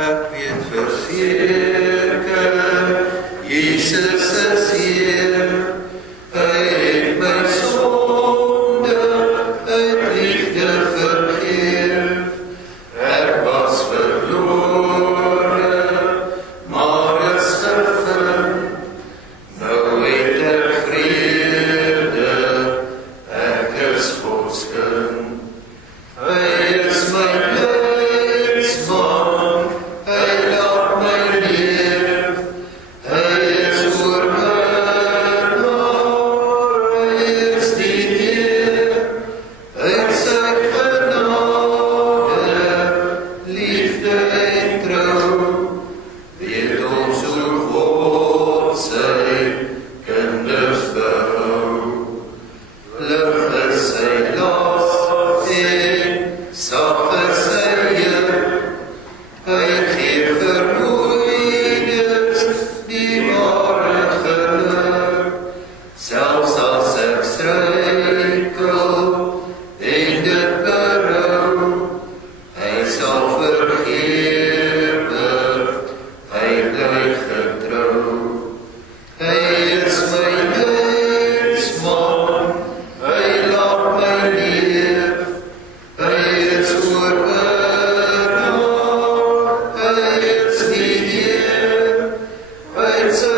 Ek weet verseker, Jesus is hier. Hy het my sonde uit liefde vergeef. Ek was verlore, maar is gevind. Nou het ek vrede, ek is Gods kind. Hy is my leidsman, hy laat my leef. Hy is oorwinnaar, hy is die Heer. Uit sy genade, liefde en trou, weet ons hoe God sy kinders behou. Lig is sy las en sag is sy juk. Hy gee vermoeienis die ware geluk. Selfs as ek struikel en dit berou, hy sal vergewe, hy bly getrou. Hy is my leidsman, hy laat my leef. Hy is oorwinnaar, hy is die Heer. Uit sy